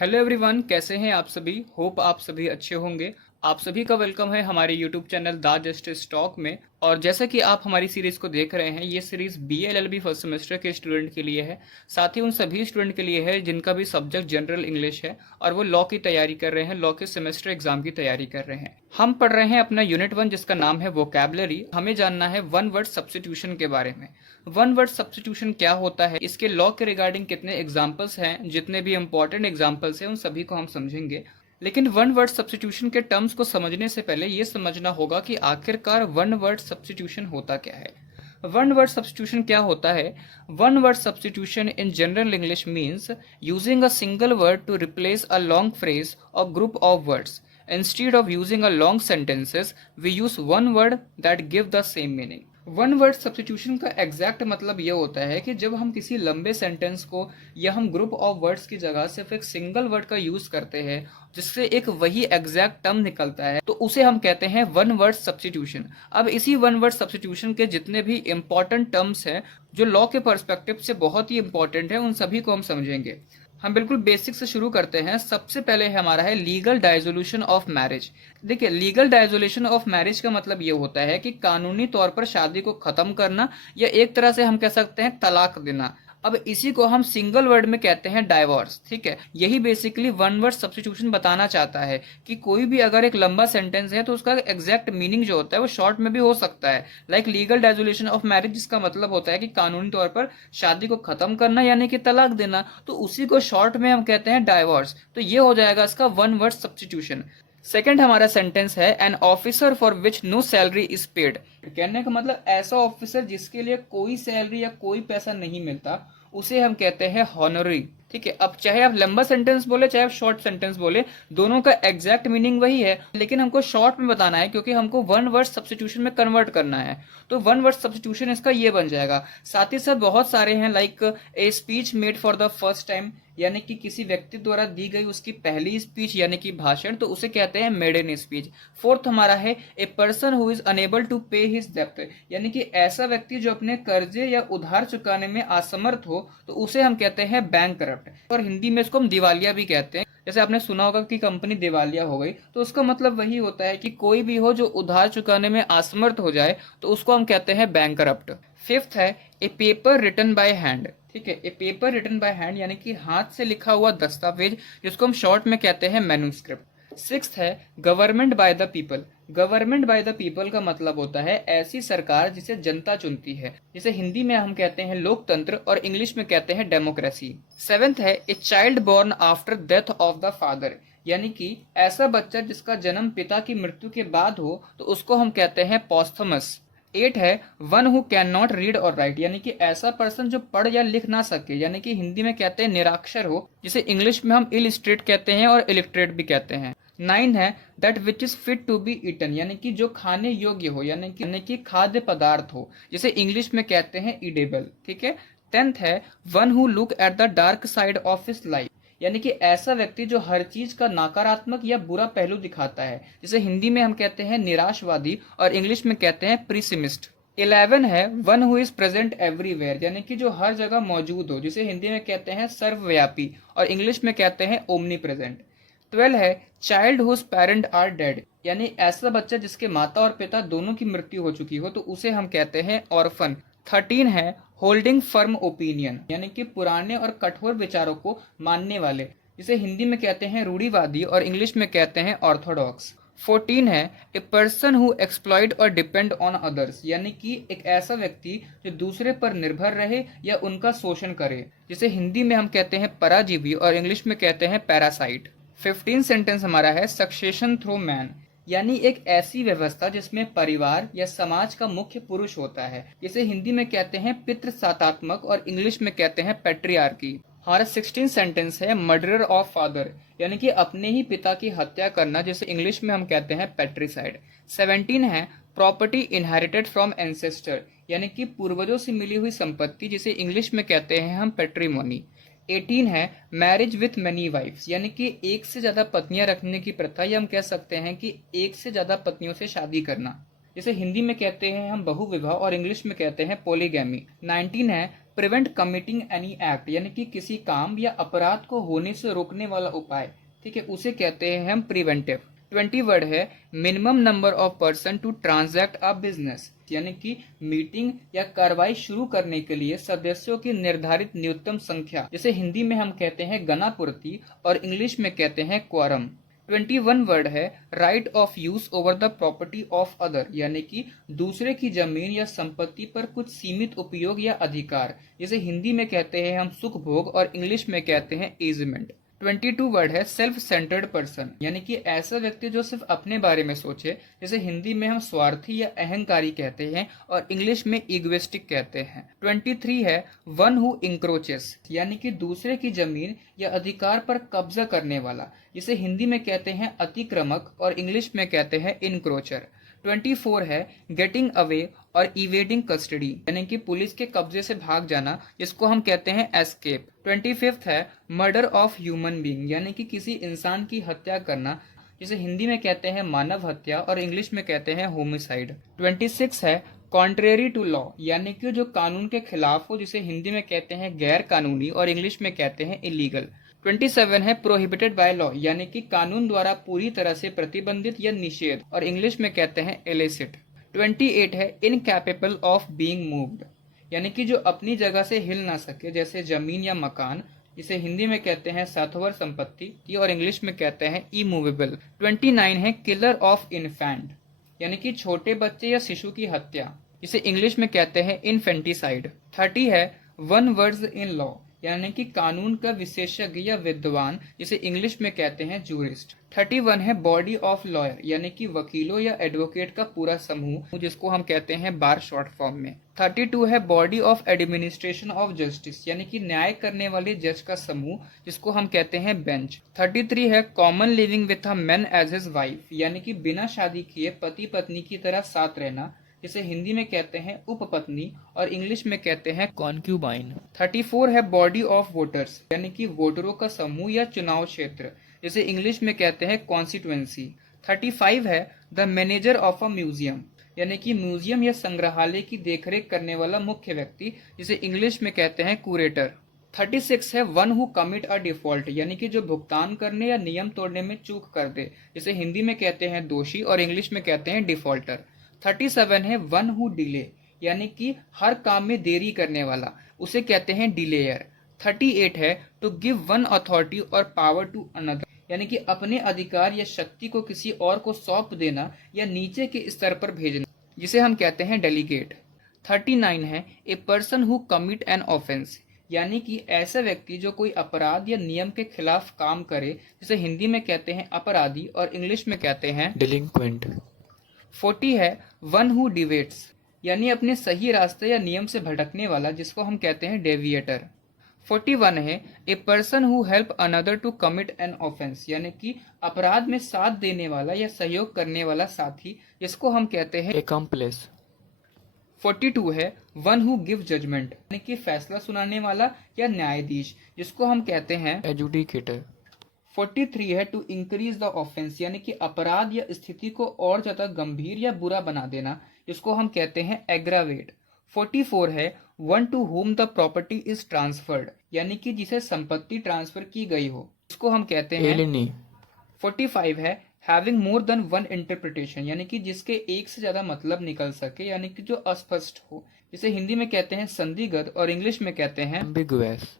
Hello everyone, कैसे हैं आप सभी। होप आप सभी अच्छे होंगे। आप सभी का वेलकम है हमारे YouTube channel the justice talk में। और जैसा कि आप हमारी सीरीज को देख रहे हैं, ये सीरीज BA-LLB फर्स्ट सेमेस्टर के स्टूडेंट के लिए है। साथ ही उन सभी स्टूडेंट के लिए है जिनका भी सब्जेक्ट जनरल इंग्लिश है और वो लॉ की तैयारी कर रहे हैं, लॉ के सेमेस्टर एग्जाम की तैयारी कर रहे हैं। हम पढ़ रहे हैं अपना यूनिट 1 जिसका नाम है वोकैबुलरी। हमें जानना है वन वर्ड सब्स्टिट्यूशन के बारे में। वन वर्ड सब्स्टिट्यूशन क्या होता है, इसके लॉ के रिगार्डिंग कितने एग्जाम्पल्स हैं, जितने भी इंपॉर्टेंट एग्जाम्पल्स हैं उन सभी को हम समझेंगे। लेकिन वन वर्ड सब्स्टिट्यूशन के टर्म्स को समझने से पहले ये समझना होगा कि आखिरकार वन वर्ड सब्स्टिट्यूशन होता क्या है। वन वर्ड सब्स्टिट्यूशन क्या होता है? One word substitution in general English means using a single word to replace a long phrase और group of words. Instead of using a long sentences, we use one word that give the same meaning. One word substitution का exact मतलब ये होता है कि जब हम किसी लंबे सेंटेंस को या हम ग्रुप ऑफ वर्ड्स की जगह सिर्फ एक सिंगल वर्ड का यूज करते हैं जिससे एक वही एग्जैक्ट टर्म निकलता है, तो उसे हम कहते हैं वन वर्ड सब्स्टिट्यूशन। अब इसी वन वर्ड सब्स्टिट्यूशन के जितने भी इंपॉर्टेंट टर्म्स हैं जो लॉ के पर्सपेक्टिव से बहुत ही इंपॉर्टेंट है, उन सभी को हम समझेंगे। हम बिल्कुल बेसिक से शुरू करते हैं। सबसे पहले हमारा है लीगल डाइसोल्यूशन ऑफ मैरिज। देखिए, लीगल डाइसोल्यूशन ऑफ मैरिज का मतलब ये होता है कि कानूनी तौर पर शादी को खत्म करना, या एक तरह से हम कह सकते हैं तलाक देना। अब इसी को हम सिंगल वर्ड में कहते हैं डाइवोर्स। ठीक है, यही बेसिकली वन वर्ड सब्स्टिट्यूशन बताना चाहता है कि कोई भी अगर एक लंबा सेंटेंस है तो उसका एग्जैक्ट मीनिंग जो होता है वो शॉर्ट में भी हो सकता है। लाइक लीगल डाइसोल्यूशन ऑफ मैरिज, जिसका मतलब होता है कि कानूनी तौर पर शादी को खत्म करना यानी कि तलाक देना, तो उसी को शॉर्ट में हम कहते हैं डाइवोर्स। तो ये हो जाएगा इसका वन वर्ड सब्स्टिट्यूशन। सेकेंड हमारा सेंटेंस है an officer for which no salary is paid. कहने का मतलब ऐसा ऑफिसर जिसके लिए कोई सैलरी या कोई पैसा नहीं मिलता, उसे हम कहते हैं हॉनरी। ठीक है, अब चाहे आप लंबा सेंटेंस बोले चाहे आप शॉर्ट सेंटेंस बोले, दोनों का एग्जैक्ट मीनिंग वही है, लेकिन हमको शॉर्ट में बताना है क्योंकि हमको वन वर्ड सब्स्टिट्यूशन में कन्वर्ट करना है। तो वन वर्ड सब्स्टिट्यूशन इसका ये बन जाएगा। साथ ही साथ बहुत सारे हैं, like a speech made for the first time, यानी कि किसी व्यक्ति द्वारा दी गई उसकी पहली स्पीच यानी कि भाषण, तो उसे कहते हैं मेडन स्पीच। फोर्थ हमारा है a person who is unable to pay his डेब्ट, यानी कि ऐसा व्यक्ति जो अपने कर्जे या उधार चुकाने में असमर्थ हो, तो उसे हम कहते हैं बैंकरप्ट। और हिंदी में इसको हम दिवालिया भी कहते हैं। जैसे आपने सुना होगा कि कंपनी दिवालिया हो गई, तो उसका मतलब वही होता है कि कोई भी हो जो उधार चुकाने में असमर्थ हो जाए, तो उसको हम कहते हैं बैंकरप्ट। फिफ्थ है ए पेपर रिटन बाय हैंड। ठीक है, ए पेपर रिटन बाय हैंड यानी कि हाथ से लिखा हुआ दस्तावेज, जिसको हम शॉर्ट में कहते हैं मैन्युस्क्रिप्ट। सिक्स्थ है government by the people. Government by the people का मतलब होता है ऐसी सरकार जिसे जनता चुनती है, जिसे हिंदी में हम कहते हैं लोकतंत्र और इंग्लिश में कहते हैं डेमोक्रेसी। सेवेंथ है a child born after death of the father, यानी कि ऐसा बच्चा जिसका जन्म पिता की मृत्यु के बाद हो, तो उसको हम कहते हैं पॉस्थमस। 8 है one who can not read और राइट, यानी कि ऐसा पर्सन जो पढ़ या लिख ना सके, यानी कि हिंदी में कहते हैं निराक्षर हो, जिसे इंग्लिश में हम इलिटरेट कहते हैं और इलिटरेट भी कहते हैं। 9 है that which is fit to be eaten, यानी कि जो खाने योग्य हो, यानी कि खाद्य पदार्थ हो, जिसे इंग्लिश में कहते हैं ईडेबल। ठीक है। 10th है one who look at the dark side of his life, यानी कि ऐसा व्यक्ति जो हर चीज का नकारात्मक या बुरा पहलू दिखाता है, जिसे हिंदी में हम कहते हैं निराशवादी और इंग्लिश में कहते हैं प्रिसिमिस्ट। 11 है one who is present everywhere, यानी कि जो हर जगह मौजूद हो, जिसे हिंदी में कहते हैं सर्वव्यापी और इंग्लिश में कहते हैं ओमनी प्रेजेंट। 12 है child whose parent are dead, यानी ऐसा बच्चा जिसके माता और पिता दोनों की मृत्यु हो चुकी हो, तो उसे हम कहते हैं ऑर्फन। 13 है होल्डिंग फर्म ओपिनियन, यानी कि पुराने और कठोर विचारों को मानने वाले, जिसे हिंदी में कहते हैं रूढ़िवादी और इंग्लिश में कहते हैं ऑर्थोडॉक्स। 14 है ए पर्सन हु एक्सप्लॉइट और डिपेंड ऑन अदर्स, यानी कि एक ऐसा व्यक्ति जो दूसरे पर निर्भर रहे या उनका शोषण करे, जिसे हिंदी में हम कहते हैं पराजीवी और इंग्लिश में कहते हैं पैरासाइट। 15 सेंटेंस हमारा है सक्सेशन थ्रू मैन, यानी एक ऐसी व्यवस्था जिसमें परिवार या समाज का मुख्य पुरुष होता है, जिसे हिंदी में कहते हैं पितृसत्तात्मक और इंग्लिश में कहते हैं पैट्रियार्की। हमारा 16 सेंटेंस है मर्डरर ऑफ फादर, यानी कि अपने ही पिता की हत्या करना, जिसे इंग्लिश में हम कहते हैं पैट्रिसाइड। 17 है प्रॉपर्टी इनहेरिटेड फ्रॉम एंसेस्टर, यानी कि पूर्वजों से मिली हुई संपत्ति, जिसे इंग्लिश में कहते हैं हम पैट्रिमोनी। 18 है मैरिज विथ मेनी वाइफ्स, यानी कि एक से ज्यादा पत्नियां रखने की प्रथा, या हम कह सकते हैं कि एक से ज्यादा पत्नियों से शादी करना, जिसे हिंदी में कहते हैं हम बहुविवाह और इंग्लिश में कहते हैं पॉलीगैमी। 19 है प्रिवेंट कमिटिंग एनी एक्ट, यानी कि किसी काम या अपराध को होने से रोकने वाला उपाय, ठीक है, उसे कहते हैं हम प्रिवेंटिव। 20 वर्ड है minimum number of person to transact a business, यानी कि मीटिंग या कार्रवाई शुरू करने के लिए सदस्यों की निर्धारित न्यूनतम संख्या, जैसे हिंदी में हम कहते हैं गणापूर्ति और इंग्लिश में कहते हैं क्वारम। 21 वर्ड है right of use over the property of other, यानी कि दूसरे की जमीन या संपत्ति पर कुछ सीमित उपयोग या अधिकार, जैसे हिंदी में कहते हैं हम सुख भोग और इंग्लिश में कहते हैं ईजमेंट। 22 वर्ड है सेल्फ सेंटर्ड पर्सन, यानी कि ऐसा व्यक्ति जो सिर्फ अपने बारे में सोचे, जैसे हिंदी में हम स्वार्थी या अहंकारी कहते हैं और इंग्लिश में इगोइस्टिक कहते हैं। 23 है वन हु इंक्रोचेस, यानी कि दूसरे की जमीन या अधिकार पर कब्जा करने वाला, जिसे हिंदी में कहते हैं अतिक्रमक और इंग्लिश में कहते हैं इनक्रोचर। 24 है गेटिंग अवे और इवेडिंग कस्टडी, यानी कि पुलिस के कब्जे से भाग जाना, जिसको हम कहते हैं एस्केप। 25 है मर्डर ऑफ ह्यूमन बीइंग, यानी कि किसी इंसान की हत्या करना, जिसे हिंदी में कहते हैं मानव हत्या और इंग्लिश में कहते हैं होमिसाइड। 26 है कॉन्ट्रेरी टू लॉ, यानी कि जो कानून के खिलाफ हो, जिसे हिंदी में कहते हैं गैर कानूनी और इंग्लिश में कहते हैं इलीगल। 27 है प्रोहिबिटेड बाय लॉ, यानी कि कानून द्वारा पूरी तरह से प्रतिबंधित या निषेध और इंग्लिश में कहते हैं इलिसिट। 28 है इनकैपेबल ऑफ बीइंग मूव्ड, यानी कि जो अपनी जगह से हिल ना सके, जैसे जमीन या मकान, इसे हिंदी में कहते हैं सातवर संपत्ति और इंग्लिश में कहते हैं इमूवेबल। 29 है किलर ऑफ इन्फेंट, यानी कि छोटे बच्चे या शिशु की हत्या, इसे इंग्लिश में कहते हैं इन्फेंटिसाइड। 30 है वन वर्ड्स इन लॉ, यानी कि कानून का विशेषज्ञ या विद्वान, जिसे इंग्लिश में कहते हैं जूरिस्ट। 31 है बॉडी ऑफ लॉयर, यानी कि वकीलों या एडवोकेट का पूरा समूह, जिसको हम कहते हैं बार शॉर्ट फॉर्म में। 32 है body of administration of justice, यानी कि न्याय करने वाले जज का समूह, जिसको हम कहते हैं बेंच। 33 है common living with a man as his wife, यानी कि बिना शादी किए पति पत्नी की तरह साथ रहना, जिसे हिंदी में कहते हैं उपपत्नी और इंग्लिश में कहते हैं कॉन्क्यूबाइन। 34 है बॉडी ऑफ वोटर्स, यानी कि वोटरों का समूह या चुनाव क्षेत्र, जिसे इंग्लिश में कहते हैं कॉन्स्टिट्यूएंसी। 35 है the manager of a museum, यानी कि म्यूजियम या संग्रहालय की देखरेख करने वाला मुख्य व्यक्ति, जिसे इंग्लिश में कहते हैं क्यूरेटर। 36 है one who commit a default, यानी कि जो भुगतान करने या नियम तोड़ने में चूक कर दे, जिसे हिंदी में कहते हैं दोषी और इंग्लिश में कहते हैं डिफॉल्टर। 37 है वन हु डिले, यानी कि हर काम में देरी करने वाला, उसे कहते हैं डिलेयर। 38 है टू गिव वन अथॉरिटी और पावर टू अनदर, यानी कि अपने अधिकार या शक्ति को किसी और को सौंप देना या नीचे के स्तर पर भेजना, जिसे हम कहते हैं डेलीगेट। 39 है a person who commit an offence, यानी कि ऐसा व्यक्ति जो कोई अपराध या नियम के खिलाफ काम करे, जिसे हिंदी में कहते हैं अपराधी और इंग्लिश में कहते हैं डिलिंक्वेंट। 40 है वन हु डिवेट्स, यानी अपने सही रास्ते या नियम से भटकने वाला, जिसको हम कहते हैं डेविएटर। 41 है a person who help another to commit an offence, यानी कि अपराध में साथ देने वाला या सहयोग करने वाला साथी, जिसको हम कहते हैं एक्कम्प्लिस। 42 है वन हु गिव जजमेंट, यानी कि फैसला सुनाने वाला या न्यायाधीश, जिसको हम कहते हैं एजुडिकेटर। 43 है टू इंक्रीज द ऑफेंस, यानी कि अपराध या स्थिति को और ज्यादा गंभीर या बुरा बना देना, जिसको हम कहते हैं एग्रावेट। 44 है one two home the property is transferred, यानी कि जिसे संपत्ति ट्रांसफर की गई हो, इसको हम कहते हैं एलिनी। 45 है having more than one interpretation, यानी कि जिसके एक से ज्यादा मतलब निकल सके, यानी कि जो अस्पष्ट हो, जिसे हिंदी में कहते हैं संदिग्ध और इंग्लिश में कहते हैं एम्बिगुअस।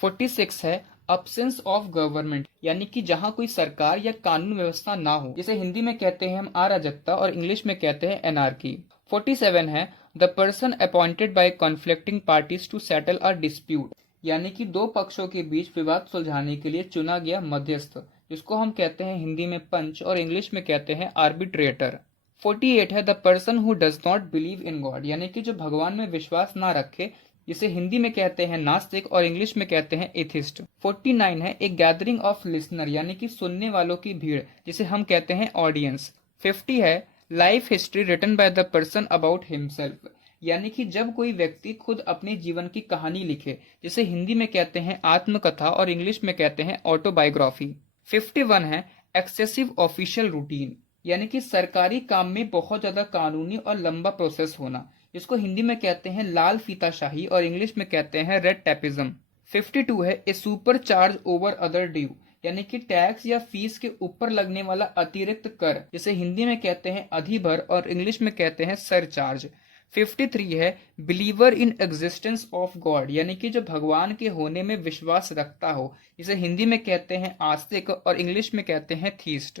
46 है अब्सेंस ऑफ गवर्नमेंट, यानी कि जहां कोई सरकार या कानून व्यवस्था ना हो, जिसे हिंदी में कहते हैं हम अराजकता और इंग्लिश में कहते हैं एनार्की। 47 है the person appointed by conflicting parties to settle a dispute, यानी कि दो पक्षों के बीच विवाद सुलझाने के लिए चुना गया मध्यस्थ, जिसको हम कहते हैं हिंदी में पंच और इंग्लिश में कहते हैं आर्बिट्रेटर। 48 है the person who does not believe in God, यानी कि जो भगवान में विश्वास ना रखे, जिसे हिंदी में कहते हैं नास्तिक और इंग्लिश में कहते हैं एथिस्ट। 49 है एक गैदरिंग ऑफ लिसनर, यानी कि सुनने वालों की भीड़, जिसे हम कहते हैं ऑडियंस। 50 है life history written by the person about himself, यानी कि जब कोई व्यक्ति खुद अपने जीवन की कहानी लिखे, जिसे हिंदी में कहते हैं आत्मकथा और इंग्लिश में कहते हैं ऑटोबायोग्राफी। 51 है एक्सेसिव ऑफिशियल रूटीन, यानी कि सरकारी काम में बहुत ज्यादा कानूनी और लंबा प्रोसेस होना, इसको हिंदी में कहते हैं लाल फीताशाही और इंग्लिश में कहते हैं रेड टैपिज्म। 52 है a super charge over other due, यानी कि टैक्स या फीस के ऊपर लगने वाला अतिरिक्त कर, जिसे हिंदी में कहते हैं अधिभर और इंग्लिश में कहते हैं सरचार्ज। 53 है believer in existence of God, यानी कि जो भगवान के होने में विश्वास रखता हो, जिसे हिंदी में कहते हैं आस्तिक और इंग्लिश में कहते हैं थीस्ट।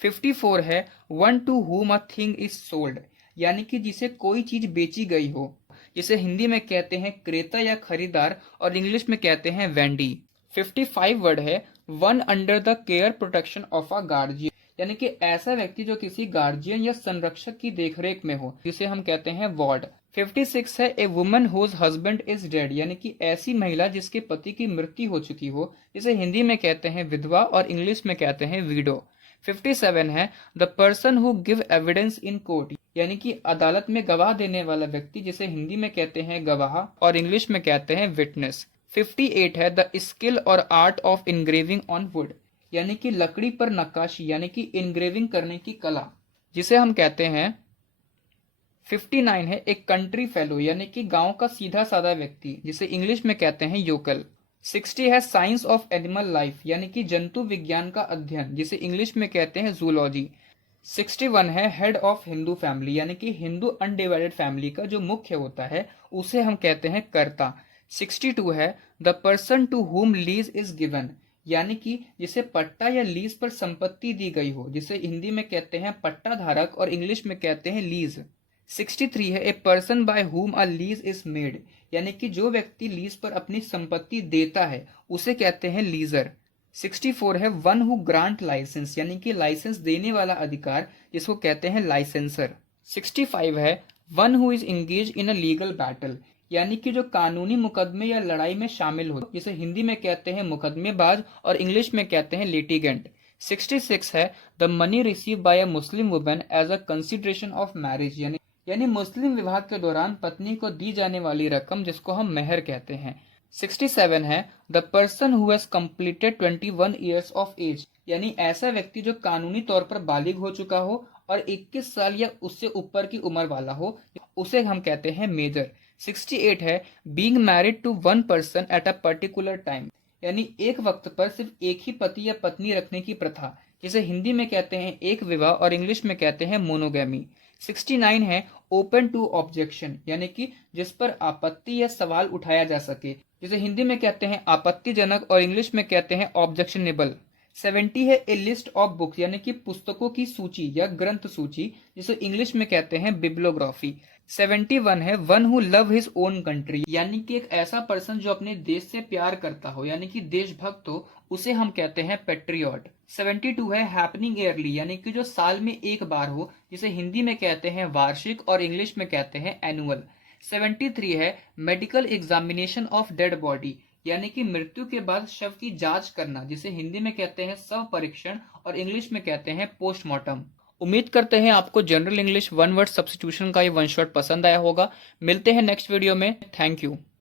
54 है one to whom a thing is sold, यानी कि जिसे कोई चीज बेची गई हो, जिसे हिंदी में कहते हैं क्रेता या खरीदार और इंग्लिश में कहते हैं वेंडी। 55 वर्ड है one under the care protection of a guardian, यानी कि ऐसा व्यक्ति जो किसी गार्जियन या संरक्षक की देखरेख में हो, जिसे हम कहते हैं वार्ड। 56 है a woman whose husband is dead, यानी कि ऐसी महिला जिसके पति की मृत्यु हो चुकी हो, जिसे हिंदी में कहते हैं विधवा और इंग्लिश में कहते हैं वीडो। 57 है the person who give evidence in court, यानी कि अदालत में गवाह देने वाला व्यक्ति, जिसे हिंदी में कहते हैं गवाह और इंग्लिश में कहते हैं विटनेस। 58 है द स्किल और art of engraving on would, यानी कि लकड़ी पर नक्काशी यानी कि इनग्रेविंग करने की कला, जिसे हम कहते हैं। 59 है एक कंट्री फेलो, यानी कि गांव का सीधा साधा व्यक्ति, जिसे इंग्लिश में कहते हैं योकल। 60 है साइंस ऑफ एनिमल लाइफ, यानी कि जंतु विज्ञान का अध्ययन, जिसे इंग्लिश में कहते हैं जूलॉजी। 61 है हेड ऑफ हिंदू फैमिली, यानी कि हिंदू अनडिवाइडेड फैमिली का जो मुख्य होता है उसे हम कहते हैं कर्ता। 62 है the person to whom lease is given, यानी कि जिसे पट्टा या लीज पर संपत्ति दी गई हो, जिसे हिंदी में कहते हैं पट्टा धारक और इंग्लिश में कहते हैं लीज। 63 है a person by whom a lease is made, यानी कि जो व्यक्ति लीज पर अपनी संपत्ति देता है उसे कहते हैं लीजर। 64 है वन हु ग्रांट लाइसेंस, यानी कि लाइसेंस देने वाला अधिकार, जिसको कहते हैं लाइसेंसर। 65 है one who is engage in a legal battle, यानी कि जो कानूनी मुकदमे या लड़ाई में शामिल हो, जिसे हिंदी में कहते हैं मुकदमेबाज और इंग्लिश में कहते हैं लिटिगेंट। 66 है the money receive by a Muslim woman as a consideration of marriage, यानी मुस्लिम विवाह के दौरान पत्नी को दी जाने वाली रकम, जिसको हम मेहर कहते हैं। 67 है the person who has completed 21 years of age, यानी ऐसा व्यक्ति जो कानूनी तौर पर बालिग हो चुका हो और 21 साल या उससे ऊपर की उम्र वाला हो, उसे हम कहते हैं मेजर। 68 है being married to one person at a particular time, यानी एक वक्त पर सिर्फ एक ही पति या पत्नी रखने की प्रथा, जिसे हिंदी में कहते हैं एक विवाह और इंग्लिश में कहते हैं मोनोगैमी। 69 है ओपन टू ऑब्जेक्शन, यानी कि जिस पर आपत्ति या सवाल उठाया जा सके, जिसे हिंदी में कहते हैं आपत्तिजनक और इंग्लिश में कहते हैं ऑब्जेक्शनेबल। 70 है ए लिस्ट ऑफ बुक्स, यानी कि पुस्तकों की सूची या ग्रंथ सूची, जिसे इंग्लिश में कहते हैं बिब्लियोग्राफी। 71 है one who love his own country, यानी कि एक ऐसा पर्सन जो अपने देश से प्यार करता हो, यानी कि देशभक्त हो, उसे हम कहते हैं पेट्रियट। 72 है हैपनिंग ईयरली, यानी कि जो साल में एक बार हो, जिसे हिंदी में कहते हैं वार्षिक और इंग्लिश में कहते हैं एनुअल। 73 है medical examination of dead body, यानी कि मृत्यु के बाद शव की जांच करना, जिसे हिंदी में कहते हैं शव परीक्षण और इंग्लिश में कहते हैं पोस्टमार्टम। उम्मीद करते हैं आपको general English one word substitution का ये वन शॉट पसंद आया होगा। मिलते हैं नेक्स्ट वीडियो में। Thank you.